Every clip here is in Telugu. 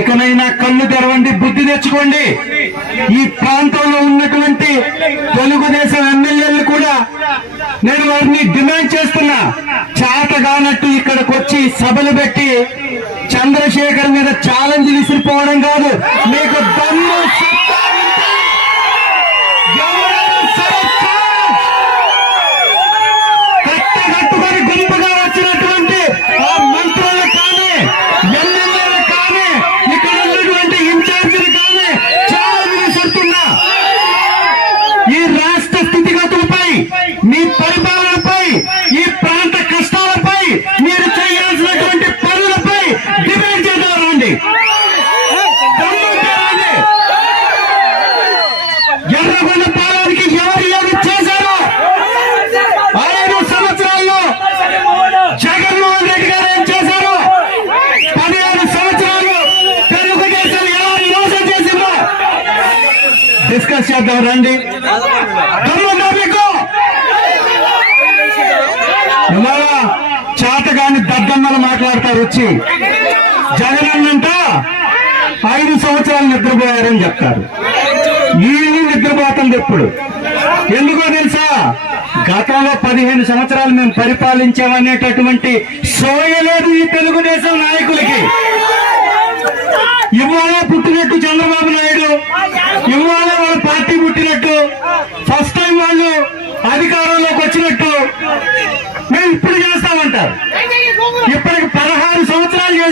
ఇకనైనా కళ్ళు తెరవండి బుద్ధి తెచ్చుకోండి. ఈ ప్రాంతంలో ఉన్నటువంటి తెలుగుదేశం ఎమ్మెల్యేలు కూడా నేను వారిని డిమాండ్ చేస్తున్నా. చేతగానట్టు ఇక్కడికి వచ్చి సభలు పెట్టి చంద్రశేఖర్ మీద ఛాలెంజ్ విసిరిపోవడం కాదు. మీకు దమ్ము సత్తా ఉంటే ఎవరైనా సరే ఛాలెంజ్ కట్టగట్టుకొని గుంపుగా వచ్చినటువంటి ఆ మంత్రులు కానీ ఎమ్మెల్యేలు కానీ ఇక్కడ ఉన్నటువంటి ఇన్ఛార్జీలు కానీ చాలా విసురుతున్నా ఈ రాష్ట్ర స్థితిగతులపై మీ పరిపాలనపై ఈ ప్రాంత కష్టాలపై మీరు చేయాల్సినటువంటి పనులపై డిమాండ్ చేద్దాం రండి దమ్ముంటే రండి. ఎర్రగొండ పాలానికి ఎవరు ఏమి చేశారో ఐదు సంవత్సరాల్లో జగన్మోహన్ రెడ్డి గారు ఏం చేశారు పదిహేను సంవత్సరాలు తెలుగుదేశం ఎలా మోసం చేసిందో డిస్కస్ చేద్దాం రండి. దమ్ముందా ఇవాళ చేతగాని మాట్లాడతారు వచ్చి. జగనన్నంట ఐదు సంవత్సరాలు నిద్రపోయారని చెప్తారు. వీళ్ళు నిద్రపోతుంది ఎప్పుడు? ఎందుకో తెలుసా? గతంలో పదిహేను సంవత్సరాలు మేము పరిపాలించామనేటటువంటి సోయలేదు ఈ తెలుగుదేశం నాయకులకి. ఇవాళ పుట్టినట్టు చంద్రబాబు నాయుడు. ఇవాళ వాళ్ళ పార్టీ పుట్టినట్టు ఫస్ట్ టైం వాళ్ళు అధికారంలోకి వచ్చినట్టు మేము ఇప్పుడు చేస్తామంటారు. ఇప్పటికి పదహారు సంవత్సరాలు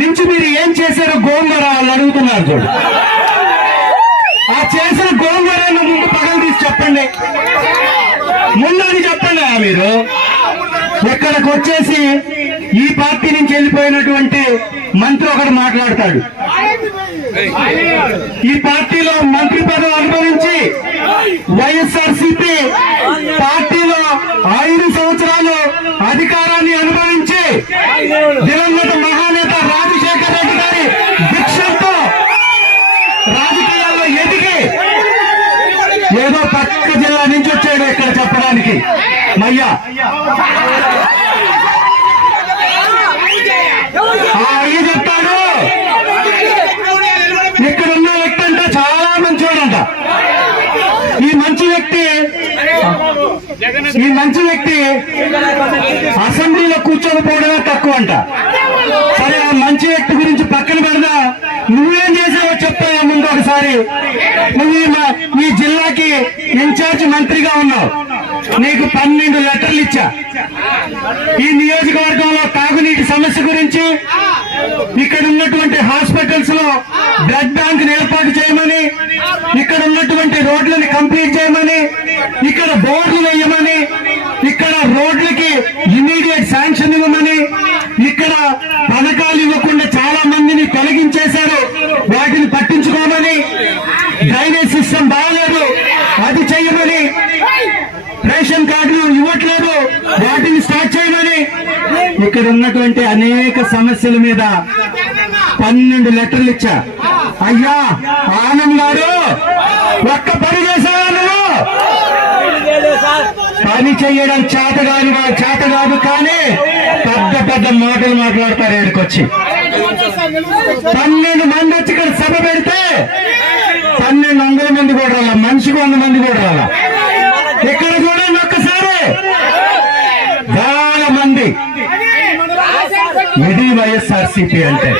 నుంచి మీరు ఏం చేశారో గోంగూర వాళ్ళు అడుగుతున్నారు చూడు. ఆ చేసిన గోంగూరను ముందు పగలు తీసి చెప్పండి. ముందు అది చెప్పండి ఆ మీరు. ఇక్కడికి వచ్చేసి ఈ పార్టీ నుంచి వెళ్ళిపోయినటువంటి మంత్రి ఒకడు మాట్లాడతాడు. ఈ పార్టీలో మంత్రి పదవి అనుభవించి వైఎస్ఆర్ సిపి పార్టీలో ఐదు సంవత్సరాలు అధికారాన్ని అనుభవించి దివంగత మహానేత రాజశేఖర రెడ్డి గారి భిక్షంతో రాజకీయాల్లో ఎదిగి ఏదో పక్క జిల్లా నుంచి వచ్చాడు ఇక్కడ చెప్పడానికి. మయ్యా ఆ అయ్య చెప్తాడు ఇక్కడ ఉన్న వ్యక్తి అంటే చాలా మంచివాడంట ఈ మంచి వ్యక్తి ఈ మంచి వ్యక్తి అసెంబ్లీలో కూర్చోకపోవడమే తక్కువ అంట. సరే ఆ మంచి వ్యక్తి గురించి పక్కన పెడదా? నువ్వేం చేసావో చెప్తావా ముందు ఒకసారి. నువ్వు ఈ జిల్లాకి ఇన్ఛార్జ్ మంత్రిగా ఉన్నావు. నీకు పన్నెండు లెటర్లు ఇచ్చా. ఈ నియోజకవర్గంలో తాగునీటి సమస్య గురించి ఇక్కడ ఉన్నటువంటి హాస్పిటల్స్లో బ్లడ్ బ్యాంక్ ఏర్పాటు చేయమని ఉన్నటువంటి రోడ్లను కంప్లీట్ చేయమని ఇక్కడ బోర్డులు వేయమని ఇక్కడ రోడ్లకి ఇమీడియట్ శాంక్షన్ ఇవ్వమని ఇక్కడ పథకాలు ఇవ్వకుండా చాలా మందిని తొలగించేశారు. వాటిని పట్టించుకోమని డ్రైనేజ్ సిస్టమ్ బాగలేదు అది చెయ్యమని రేషన్ కార్డులు ఇవ్వట్లేదు వాటిని స్టార్ట్ చేయమని. ఇక్కడ ఉన్నటువంటి అనేక సమస్యల మీద పన్నెండు లెటర్లు ఇచ్చా. అయ్యా ఆనంద్ గారు ఒక్క పని చేశావా నువ్వు? పని చేయడం చేత కాదు చేత కాదు కానీ పెద్ద పెద్ద మాటలు మాట్లాడతారు ఇక్కడికొచ్చి పన్నెండు మంది వచ్చి ఇక్కడ సభ పెడితే పన్నెండు వందల మంది కూడా రాలా మనిషికి వంద మంది కూడా రాలా. ఇక్కడ చూడండి ఒక్కసారి. వేల మంది. ఇది వైఎస్ఆర్సీపీ అంటే.